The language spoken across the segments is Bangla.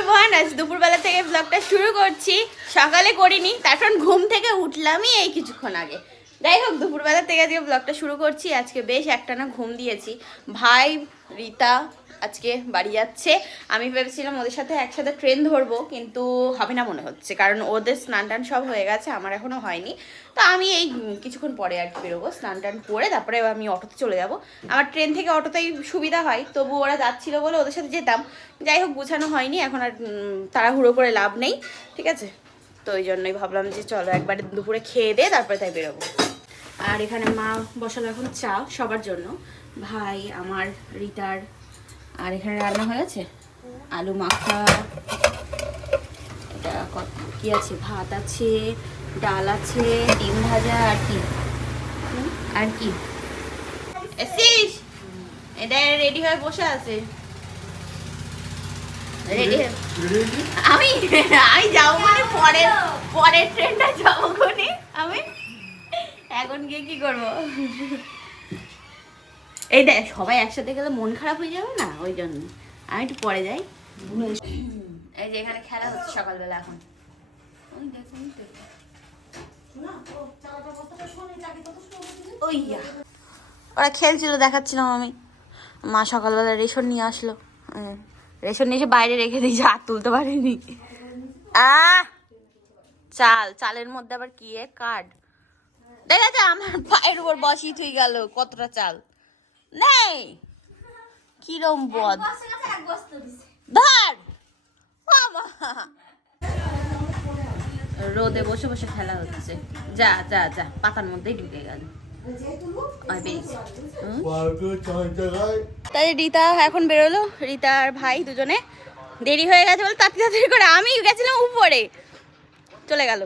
এভরিওয়ান আজ দুপুরবেলা থেকে ব্লগটা শুরু করছি। সকালে করিনি, তারপর ঘুম থেকে উঠলামই এই কিছুক্ষণ আগে। যাই হোক, দুপুরবেলা থেকে আজকে ব্লগটা শুরু করছি। আজকে বেশ একটানা ঘুম দিয়েছি। ভাই, রীতা আজকে বাড়ি যাচ্ছে। আমি ভেবেছিলাম ওদের সাথে একসাথে ট্রেন ধরবো, কিন্তু হবে না মনে হচ্ছে। কারণ ওদের স্নান টান সব হয়ে গেছে, আমার এখনও হয়নি। তো আমি এই কিছুক্ষণ পরে আর কি বেরোবো, স্নান টান করে তারপরে আমি অটোতে চলে যাব। আমার ট্রেন থেকে অটোতেই সুবিধা হয়, তবু ওরা যাচ্ছিল বলে ওদের সাথে যেতাম। যাই হোক, গুছানো হয়নি, এখন আর তাড়াহুড়ো করে লাভ নেই, ঠিক আছে? তো ওই জন্যই ভাবলাম যে চলো একবারে দুপুরে খেয়ে দে তারপরে তাই বেরোবো। আর এখানে মা বসালো এখন চা সবার জন্য। ভাই, আমার রিতার আর এখানে রান্না হয়ে হয়েছে আলু মাখা, এটা কি আছে? ভাত আছে, ডাল আছে, ডিম ভাজা আর কি? আর কি? এসিস! এটা রেডি হয়ে বসে আছে। রেডি আমি? আমি যাব মানে পরের পরের ট্রেনটা যাব আমি? এখন গিয়ে কি করব? এই দেখ সবাই একসাথে গেলে মন খারাপ হয়ে যাবে না? ওই জন্য। আমি একটু পরে যাই। এই যে এখানে খেলা হচ্ছে সকালবেলা এখন। ওই দেখ, দেখ। ওরা খেলছিল দেখাচ্ছিলাম আমি। মা সকালবেলা রেশন নিয়ে আসলো। রেশন নিয়ে এসে বাইরে রেখে দিয়েছে হাত তুলতে পারিনি। আহ! চাল চালের মধ্যে আবার কি কার্ড। দেখেছে আমার পায়ের উপর বসিয়ে থুই গেল কতটা চাল। নেই। কিরম বদ। ধর। বাবা। রোদে বসে বসে খেলা হচ্ছে। যা যা যা পাতার মধ্যেই ঢুকে গেল। তাই রীতা এখন বেরোলো। রীতা আর ভাই দুজনে দেরি হয়ে গেছে বলে তাড়াতাড়ি তাড়াতাড়ি করে আমি গেছিলাম উপরে। চলে গেল।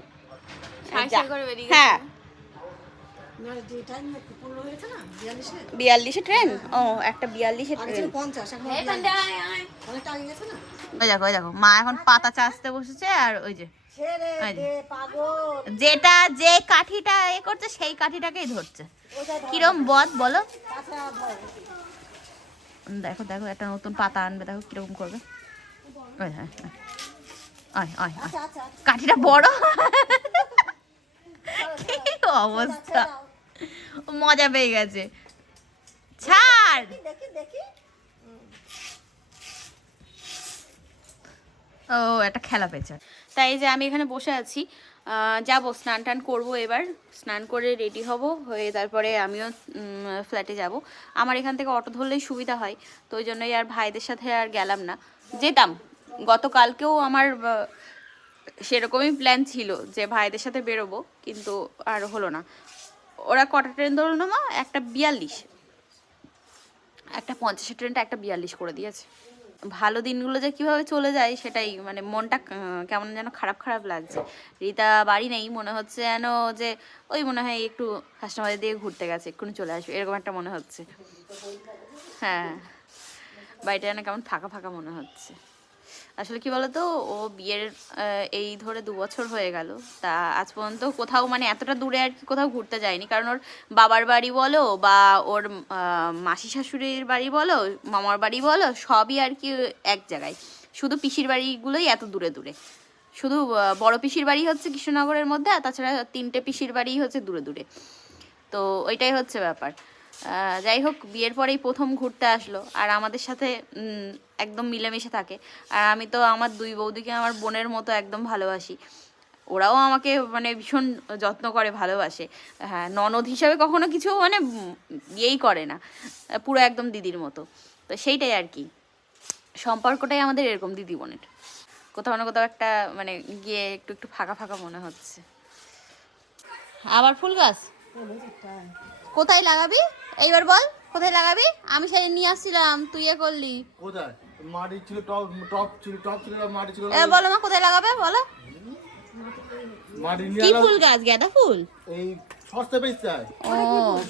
হ্যাঁ। বিয়াল্লিশে? ট্রেন ও একটা বিয়াল্লিশে ট্রেন ওই দেখো ওই দেখো মা এখন পাতা চাষতে বসেছে আর ওই যে ওই যেটা যে কাঠিটা এ করছে সেই কাঠিটাকেই ধরছে। কিরম বদ বলো। দেখো দেখো একটা নতুন পাতা আনবে দেখো কীরকম করবে। ওই হ্যাঁ হ্যাঁ। আয় আয় আয়। কাঠিটা বড়। কি অবস্থা? মজা পেয়ে গেছে। ছাড়! ও একটা খেলা পেয়েছে। তাই যে আমি এখানে বসে আছি। যাব স্নান টান করব এবার। স্নান করে রেডি হব হয়ে তারপরে আমিও ফ্ল্যাটে যাব। আমার এখান থেকে অটো ধরলেই সুবিধা হয় তো ওই জন্যই আর ভাইদের সাথে আর গেলাম না। যেতাম। গতকালকেও আমার সেরকমই প্ল্যান ছিল যে ভাইদের সাথে বেরোবো, কিন্তু আর হলো না। ওরা কটা ট্রেন ধরলো না মা? একটা বিয়াল্লিশ। একটা পঞ্চাশের ট্রেনটা একটা বিয়াল্লিশ করে দিয়েছে। ভালো দিনগুলো যে কীভাবে চলে যায় সেটাই মানে মনটা কেমন যেন খারাপ খারাপ লাগছে। রীতা বাড়ি নেই, মনে হচ্ছে যেন যে ওই মনে হয় একটু কাস্টমারের দিকে ঘুরতে গেছে, এক্ষুনি চলে আসবে, এরকম একটা মনে হচ্ছে। হ্যাঁ বাড়িটা যেন কেমন ফাঁকা ফাঁকা মনে হচ্ছে। আসলে কি বলতো? ও বিয়ের এই ধরে দু বছর হয়ে গেল। তা আজ পর্যন্ত কোথাও মানে এতটা দূরে আর কি কোথাও ঘুরতে যায়নি। কারণ ওর বাবার বাড়ি বলো বা ওর মাসি শাশুড়ির বাড়ি বলো, মামার বাড়ি বলো, সবই আর কি এক জায়গায়। শুধু পিসির বাড়িগুলোই এত দূরে দূরে। শুধু বড় পিসির বাড়ি হচ্ছে কৃষ্ণনগরের মধ্যে আর তাছাড়া তিনটে পিসির বাড়ি হচ্ছে দূরে দূরে। তো ওইটাই হচ্ছে ব্যাপার। যাই হোক, বিয়ের পরেই প্রথম ঘুরতে আসলো। আর আমাদের সাথে একদম মিলেমিশে থাকে। আর আমি তো আমার দুই বৌদিকে আমার বোনের মতো একদম ভালোবাসি। ওরাও আমাকে মানে ভীষণ যত্ন করে ভালোবাসে। হ্যাঁ ননদ হিসাবে কখনো কিছু মানে ইয়েই করে না। পুরো একদম দিদির মতো। তো সেইটাই আর কি। সম্পর্কটাই আমাদের এরকম দিদি বোনের। কোথাও না কোথাও একটা মানে গিয়ে একটু একটু ফাঁকা ফাঁকা মনে হচ্ছে। আবার ফুল গাছ? কোথায় লাগাবি? এইবার বল কোথায় লাগাবি? আমি সেদিন নিয়ে আসছিলাম তুই এ করলি। কোথায়? মাটি ছিল টপ টপ ছিল টপ ছিল মাটি ছিল। এ বলো মা কোথায় লাগাবে? বলো। মাটি নিয়ে কি ফুল গাছ? গাঁদা ফুল? এই সস্তা বেচতে হয়। ও।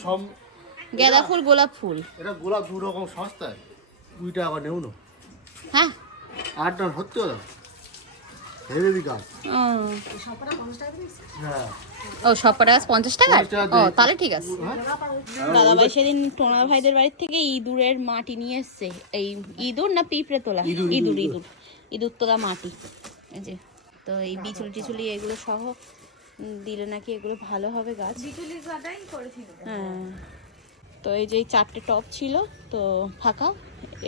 সব গাঁদা ফুল গোলাপ ফুল? এটা গোলাপ দু রকম সস্তায়। দুই টাকা নেও না। হ্যাঁ। আট টাকা হেভি বিকাশ ও ও গাছ পঞ্চাশ টাকা ও তাহলে ঠিক আছে। হ্যাঁ? দাদা ভাই সেদিন টোনা ভাইদের বাড়ির থেকে ইঁদুরের মাটি নিয়ে এসছে। এই ইঁদুর না পিঁপড়ে তোলা? ইঁদুর ইঁদুর। ইঁদুর তোলা মাটি। এই যে তো এই বিচুলি টিচুলি এগুলো সহ দিলে নাকি এগুলো ভালো হবে গাছ? হ্যাঁ। তো এই যে এই চারটে টপ ছিল তো ফাঁকা।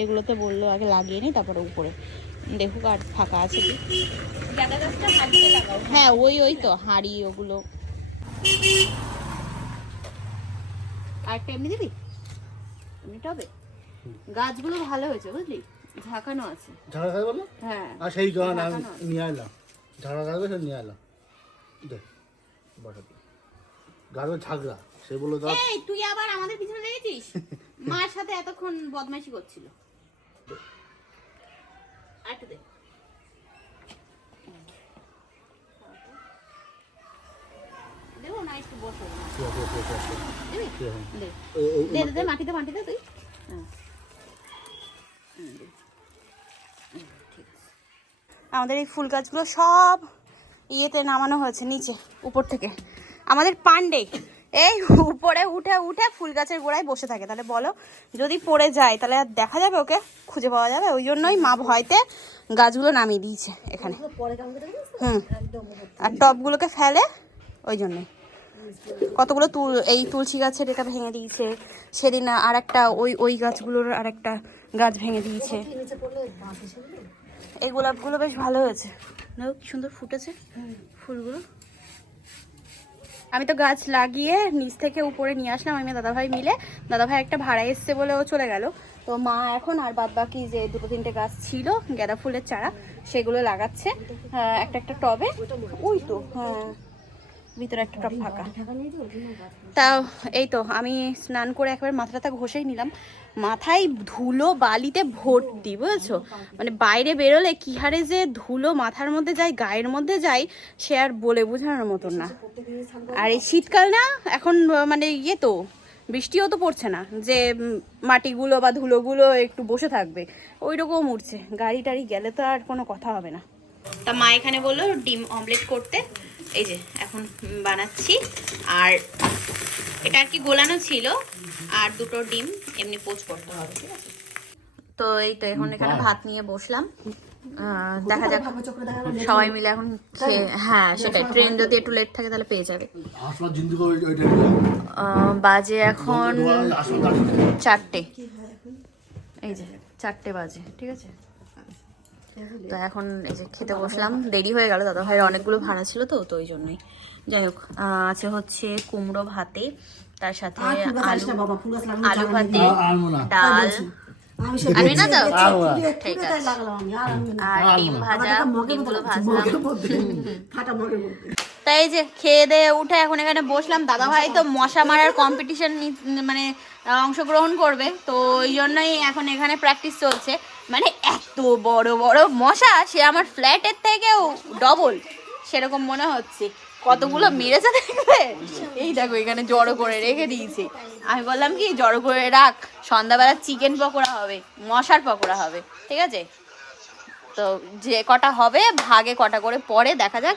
এগুলোতে বলল আগে লাগিয়ে নিই তারপরে উপরে। দেখুক আর ফাঁকা আছে কি। হ্যাঁ ওই ওই তো হাঁড়ি ওগুলো। আর এমনি দিবি? এমনি টবে? গাছগুলো ভালো হয়েছে বুঝলি? ঝাঁকানো আছে। বলো? হ্যাঁ আর সেই গান আমি ঝাঁকানো নিয়ে এলাম। ঝাড়া খাবে সে নিয়ে এলাম। দেখ বসাতে গাছের ঝাগড়া সে বলল তুই আবার আমাদের পিছনে লেগেছিস? মার সাথে এতক্ষণ বদমাইশি করছিল। আরেকটু দে। দেবো না একটু বসো। মাটিতে মাটিতে তুই। হ্যাঁ। আমাদের এই ফুল গাছগুলো সব ইয়েতে নামানো হয়েছে নিচে উপর থেকে। আমাদের পান্ডে। এই উপরে উঠে উঠে ফুল গাছের গোড়ায় বসে থাকে। তাহলে বলো, যদি পড়ে যায়, তাহলে আর দেখা যাবে ওকে? খুঁজে পাওয়া যাবে? ওই জন্যই মা ভয়তে গাছগুলো নামিয়ে দিয়েছে এখানে। হুম। আর টবগুলোকে ফেলে ওই জন্যই কতগুলো তুল, এই তুলসী গাছের এটা ভেঙে দিয়েছে। সেদিন আর একটা ওই ওই গাছগুলোর আর একটা গাছ ভেঙে দিয়েছে। এই গোলাপগুলো বেশ ভালো হয়েছে। কি সুন্দর ফুটেছে ফুলগুলো। আমি তো গাছ লাগিয়ে নিচ থেকে উপরে নিয়ে আসলাম, আমি দাদা দাদাভাই মিলে। দাদাভাই একটা ভাড়া এসছে বলে ও চলে গেল। তো মা এখন আর বাদ বাকি যে দুটো তিনটে গাছ ছিল, গাঁদা ফুলের চারা, সেগুলো লাগাচ্ছে। একটা একটা টবে। ওই তো হ্যাঁ। ভিতরে একটা টব ফাঁকা। তাও এই তো আমি স্নান করে একবার মাথাটা ঘষেই নিলাম। মাথায় ধুলো বালিতে ভর্তি বুঝেছ? মানে বাইরে বেরোলে কি হারে যে ধুলো মাথার মধ্যে যায় গায়ের মধ্যে যায় সে আর বলে বোঝানোর মতন না। আর এই শীতকাল না এখন মানে ইয়ে তো বৃষ্টিও তো পড়ছে না যে মাটিগুলো বা ধুলোগুলো একটু বসে থাকবে ওই রকম উঠছে। গাড়ি টাড়ি গেলে তো আর কোনো কথা হবে না। তা মা এখানে বলল ডিম অমলেট করতে। এই যে এখন বানাচ্ছি। আর এটা আর কি গোলানো ছিল আর দুটো ডিম এমনি পোচ করতে হবে ঠিক আছে? তো এই তো এখন এখানে ভাত নিয়ে বসলাম। দেখা যাক সবাই মিলে এখন খেয়ে হ্যাঁ সেটাই ট্রেন যদি একটু লেট থাকে তাহলে পেয়ে যাবে। বাজে এখন চারটে। এই যে চারটে বাজে ঠিক আছে? তো এখন এই যে খেতে বসলাম। দেরি হয়ে গেল দাদা ভাইয়ের অনেকগুলো ভাড়া ছিল তো তো ওই জন্যই। যাই হোক আহ, আছে হচ্ছে কুমড়ো ভাতে তার সাথে আলু আলু ভাতে ডাল। আনবি না তো? ঠিক আছে। আর ডিম ভাজা ডিমগুলো ভাজলাম। তাই এই যে খেয়ে দিয়ে উঠে এখন এখানে বসলাম। দাদা ভাই তো মশা মারার কম্পিটিশন মানে অংশগ্রহণ করবে তো ওই জন্যই এখন এখানে প্র্যাকটিস চলছে। মানে এত বড় বড় মশা, সে আমার ফ্ল্যাটের থেকেও ডবল সেরকম মনে হচ্ছে। কতগুলো মেরেছে দেখবে? এই দেখো, এখানে জড়ো করে রেখে দিয়েছে। আমি বললাম কি, জড়ো করে রাখ। সন্ধ্যাবেলা চিকেন পকোড়া হবে, মশার পকোড়া হবে, ঠিক আছে? তো যে কটা হবে, ভাগে কটা করে পরে দেখা যাক।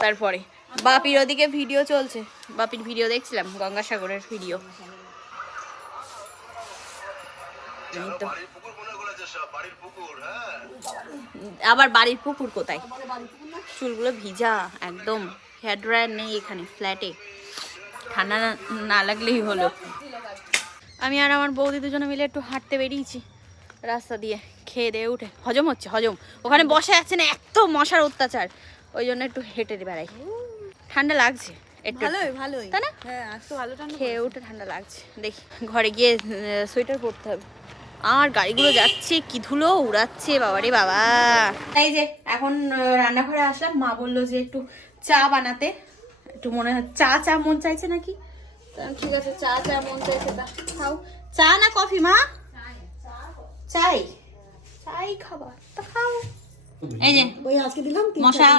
তারপরে, বাপির ওদিকে ভিডিও চলছে। বাপির ভিডিও দেখছিলাম, গঙ্গাসাগরের ভিডিও তো। আবার বাড়ির পুকুর কোথায়? চুলগুলো ভিজা একদম। হেয়ার ড্রায়ার নেই এখানে ফ্ল্যাটে। ঠান্ডা না- না লাগলেই হলো। আমি আর আমার বৌদি দুজনে মিলে একটু হাঁটতে বেরিয়েছি রাস্তা দিয়ে খেয়ে দিয়ে উঠে। হজম হচ্ছে হজম। ওখানে বসে আছে না এত মশার অত্যাচার ওই জন্য একটু হেঁটে বেড়াই। ঠান্ডা লাগছে একটু ভালোই ভালোই। তাই না? হ্যাঁ ভালো ঠান্ডা খেয়ে উঠে ঠান্ডা লাগছে। দেখি ঘরে গিয়ে সোয়েটার পরতে হবে। আর গাড়িগুলো যাচ্ছে কি ধুলো উড়াচ্ছে বাবারে বাবা। তাই যে এখন রান্নাঘরে আসলাম মা বলল যে একটু চা বানাতে। একটু মনে হয় চা চা মন চাইছে নাকি? তা ঠিক আছে চা চা মন চাইছে তা খাও। চা না কফি মা? চাই। চাই খাবার তা খাও। এই যে ওই আজকে দিলাম মশা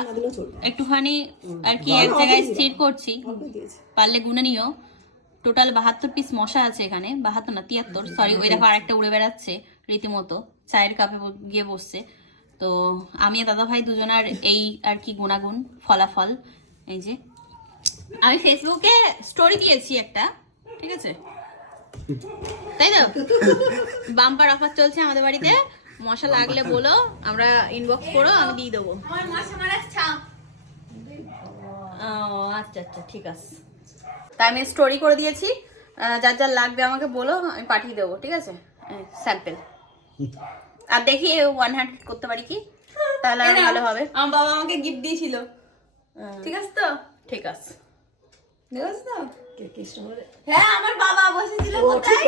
একটুখানি আর কি এক জায়গায় স্থির করছি। পারলে গুনে নিও। টোটাল বাহাত্তর পিস মশা আছে এখানে বাহাত্তর না তিয়াত্তর সরি ওই দেখো আরেকটা উড়ে বেড়াচ্ছে রীতিমতো চায়ের কাপে ব- গিয়ে বসছে। তো আমি আর দাদা ভাই দুজনার এই আর কি গুণাগুণ ফলাফল এই যে। আমি ফেসবুকে স্টোরি দিয়েছি একটা ঠিক আছে? তাই তো? বাম্পার অফার চলছে আমাদের বাড়িতে মশা লাগলে বলো আমরা ইনবক্স করো আমি দিয়ে দেবো। আচ্ছা আচ্ছা ঠিক আছে। তাই আমি স্টোরি করে দিয়েছি। যার যার লাগবে আমাকে বলো আমি পাঠিয়ে দেবো ঠিক আছে? স্যাম্পল আর দেখি ওয়ান হান্ড্রেড করতে পারি কি? তাহলে আরও ভালো হবে। আমার বাবা আমাকে গিফট দিয়েছিল। ঠিক আছে তো? ঠিক আছে। ঠিক আছে তো হ্যাঁ আমার বাবা বসেছিল কোথায়?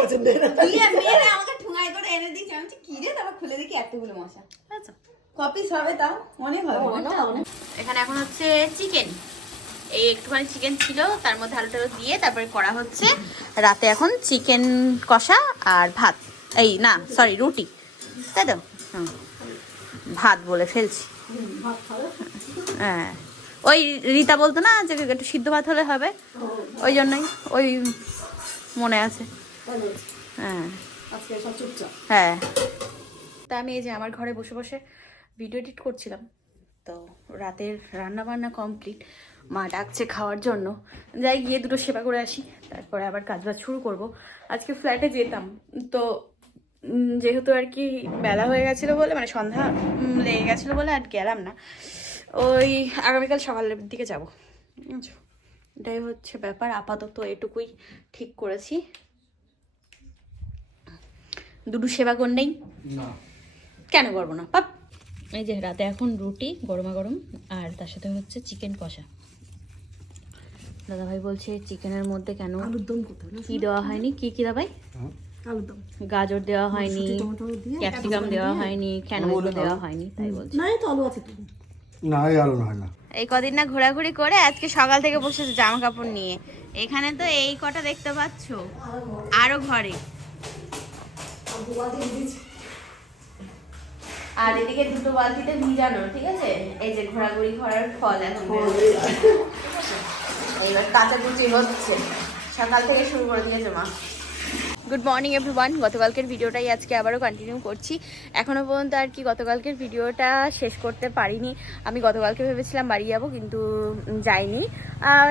আমাকে ঠুঙাই করে এনে দিয়েছে। আমি বলছি, কি রে? তারপর খুলে দেখি এতগুলো মশা। আচ্ছা। কপিস হবে তাও? অনেক হবে। এখানে এখন হচ্ছে চিকেন এই একটুখানি চিকেন ছিল, তার মধ্যে আলু টালু দিয়ে তারপরে করা হচ্ছে। রাতে এখন চিকেন কষা আর ভাত। এই না সরি রুটি। তাই তো? ভাত বলে ফেলছি। হ্যাঁ। ওই রীতা বলতো না যে একটু সিদ্ধ ভাত হলে হবে? ওই জন্যই, ওই মনে আছে। হ্যাঁ। হ্যাঁ। তা আমি এই যে আমার ঘরে বসে বসে ভিডিও এডিট করছিলাম। তো রাতের রান্না বান্না কমপ্লিট মা ডাকছে খাওয়ার জন্য। যাই গিয়ে দুটো সেবা করে আসি তারপরে আবার কাজ বাজ শুরু করব। আজকে ফ্ল্যাটে যেতাম তো যেহেতু আর কি বেলা হয়ে গেছিল বলে মানে সন্ধ্যা লেগে গেছিল বলে আর গেলাম না ওই আগামীকাল সকালের দিকে যাব? এটাই হচ্ছে ব্যাপার আপাতত এটুকুই ঠিক করেছি। দুটো সেবা করলেই নেই? কেন করব না? পাপ। এই যে রাতে এখন রুটি গরমা গরম আর তার সাথে হচ্ছে চিকেন কষা। দাদাভাই বলছে চিকেনের মধ্যে কেন কি দেওয়া হয়নি? কি কি দাদাভাই? আলুদম গাজর দেওয়া হয়নি ক্যাপসিকাম দেওয়া হয়নি কেন দেওয়া হয়নি তাই বলছে। তো আলু আছে তো। না এই আলু হয় না। এই কদিন না ঘোরাঘুরি করে আজকে সকাল থেকে বসেছে জামা কাপড় নিয়ে। এখানে তো এই কটা দেখতে পাচ্ছ আরও ঘরে। আর এদিকে দুটো বালতিতে ভিজানো ঠিক আছে? এই যে ঘোরাঘুরি করার ফল এখন ঠিক কাচাকুচি হচ্ছে। সকাল থেকে শুরু করে দিয়েছে মা। গুড মর্নিং এভরিওয়ান গতকালকের ভিডিওটাই আজকে আবারও কন্টিনিউ করছি। এখনও পর্যন্ত আর কি গতকালকের ভিডিওটা শেষ করতে পারিনি। আমি গতকালকে ভেবেছিলাম বাড়ি যাব, কিন্তু যাইনি।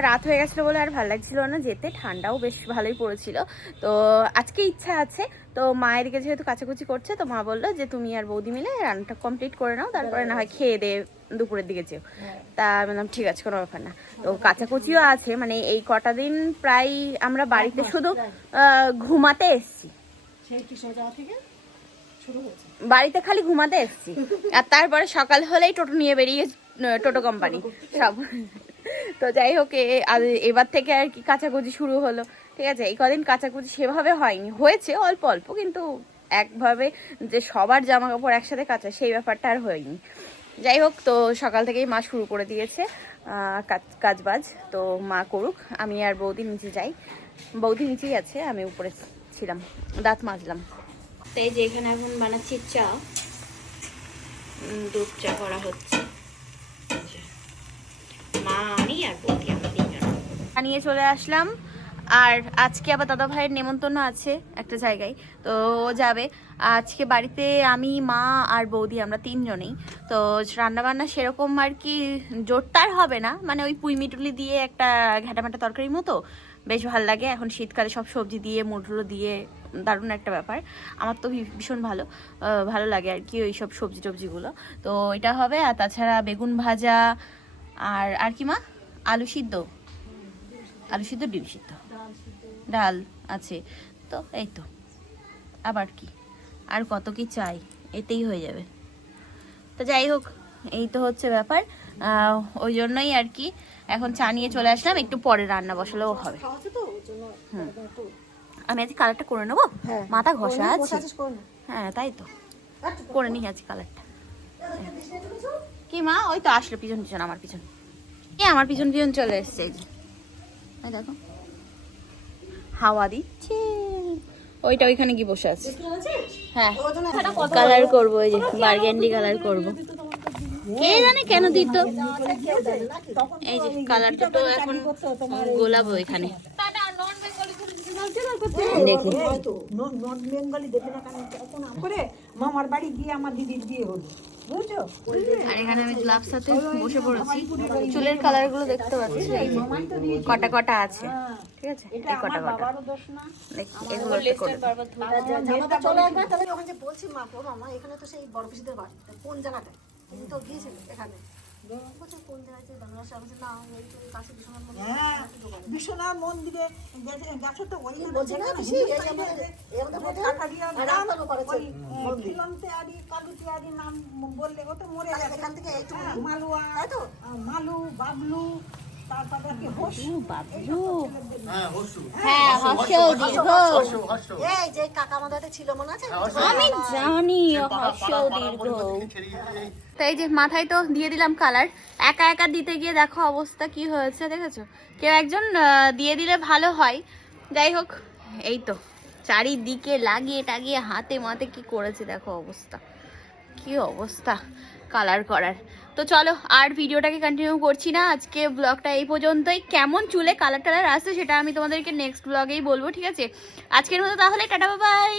রাত হয়ে গেছিল বলে আর ভালো লাগছিল না। যেতে ঠান্ডাও বেশ ভালোই পড়েছিল। তো আজকে ইচ্ছা আছে। তো মায়ের দিকে যেহেতু কাচাকুচি করছে, তো মা বলল যে, তুমি আর বৌদি মিলে রান্নাটা কমপ্লিট করে নাও। তারপরে না হয় খেয়ে দে দুপুরের দিকে যেও। তা আমি বললাম ঠিক আছে কোনো ব্যাপার না। তো কাচাকুচিও আছে মানে এই কটা দিন প্রায় আমরা বাড়িতে শুধু ঘুমাতে এসছি। বাড়িতে খালি ঘুমাতে এসছি। আর তারপরে সকাল হলেই টোটো নিয়ে বেরিয়ে টোটো কোম্পানি। সব। তো যাই হোক এবার থেকে আর কি কাচাকুচি শুরু হলো। ঠিক আছে এই কদিন কাচাকুচি সেভাবে হয়নি। হয়েছে অল্প অল্প কিন্তু একভাবে যে সবার জামা কাপড় একসাথে কাচা সেই ব্যাপারটা আর হয়নি। যাই হোক তো সকাল থেকেই মা শুরু করে দিয়েছে কাজ- কাজবাজ। তো মা করুক আমি আর বৌদি নিচে যাই। বৌদি নিচেই আছে আমি উপরে ছিলাম দাঁত মাজলাম। তাই যে এখানে এখন বানাচ্ছি চা। দুধ চা করা হচ্ছে। মা আমি আর বৌদি তিনজন। নিয়ে চলে আসলাম। আর আজকে আবার দাদা ভাইয়ের নেমন্তন্ন আছে একটা জায়গায়, তো ও যাবে। আজকে বাড়িতে আমি, মা আর বৌদি, আমরা তিনজনেই। তো রান্নাবান্না সেরকম আর কি জোরটার হবে না। মানে ওই পুঁই মিটুলি দিয়ে একটা ঘ্যাটামাটা তরকারির মতো। বেশ ভালো লাগে। এখন শীতকালে সব সবজি দিয়ে মুটুলো দিয়ে, দারুণ একটা ব্যাপার। আমার তো ভীষণ ভালো। ভালো লাগে আর কি ওই সব সবজি টবজিগুলো। তো এটা হবে। আর তাছাড়া বেগুন ভাজা, আর আর কি মা? আলু সিদ্ধ। আলু সিদ্ধ, ডিম সিদ্ধ। ডাল আছে। তো এই তো। আবার কি? আর কত কি চাই? এতেই হয়ে যাবে। তো যাই হোক এই তো হচ্ছে ব্যাপার। ওই জন্যই আর কি এখন চা নিয়ে চলে আসলাম। একটু পরে রান্না বসালেও হবে। আমি আজকে কালারটা করে নেব? হ্যাঁ। মাথা ঘষা আছে। হ্যাঁ তাই তো। করে নিই আজ কালারটা কি মা? ওই তো আসলো পিছন পিছন আমার পিছন। এ আমার পিছন পিছন চলে এসছে। দেখো। হাওয়া দিচ্ছে ওইটা ওইখানে গিয়ে বসে আছে হ্যাঁ কালার করব ওই যে বার্গেন্ডি কালার করব কে জানে কেন দিত এই যে কালারটা তো এখন গোলাবো এখানে দেখি নর্থ বেঙ্গলি না মামার বাড়ি গিয়ে আমার দিদির বিয়ে হলো আর এখানে আমি গ্লাভস সাথে বসে পড়েছি। চুলের কালারগুলো দেখতে পাচ্ছি। কটা কটা আছে? ঠিক আছে? এই কটা কটা। এগুলো বলছি মা মামা এখানে তো সেই বড় পিসিদের বাড়ি। কোন জায়গাটা তুমি তো গিয়েছিলে এখানে। কোন জায়গায় বাংলাদেশে আমি না কাছে বিশ্বনাথ মন্দির গেছে- গেছো তো ওই কালু কালুতিয়ারি নাম বললে ও তো মরে গেছে। এখান থেকে হ্যাঁ, মালুয়া মালু বাবলু তারপরে হ্যাঁ হসু হ্যাঁ হর্ষ দীর্ঘ হসু। হসু এই যে কাকা ছিল মনে আছে? আমি জানি হর্ষ দীর্ঘ। তো এই যে মাথায় তো দিয়ে দিলাম কালার। একা একা দিতে গিয়ে দেখো অবস্থা কি হয়েছে দেখেছ? কেউ একজন দিয়ে দিলে ভালো হয়। যাই হোক এই তো। চারিদিকে লাগিয়ে টাগিয়ে হাতে মাতে কি করেছে দেখো অবস্থা। কি অবস্থা কালার করার। তো চলো আর ভিডিওটাকে কন্টিনিউ করছি না। আজকে ব্লগটা এই পর্যন্তই। কেমন চুলে কালার টালার আসছে সেটা আমি তোমাদেরকে নেক্সট ব্লগেই বলব, ঠিক আছে? আজকের মতো তাহলে, টাটা বাই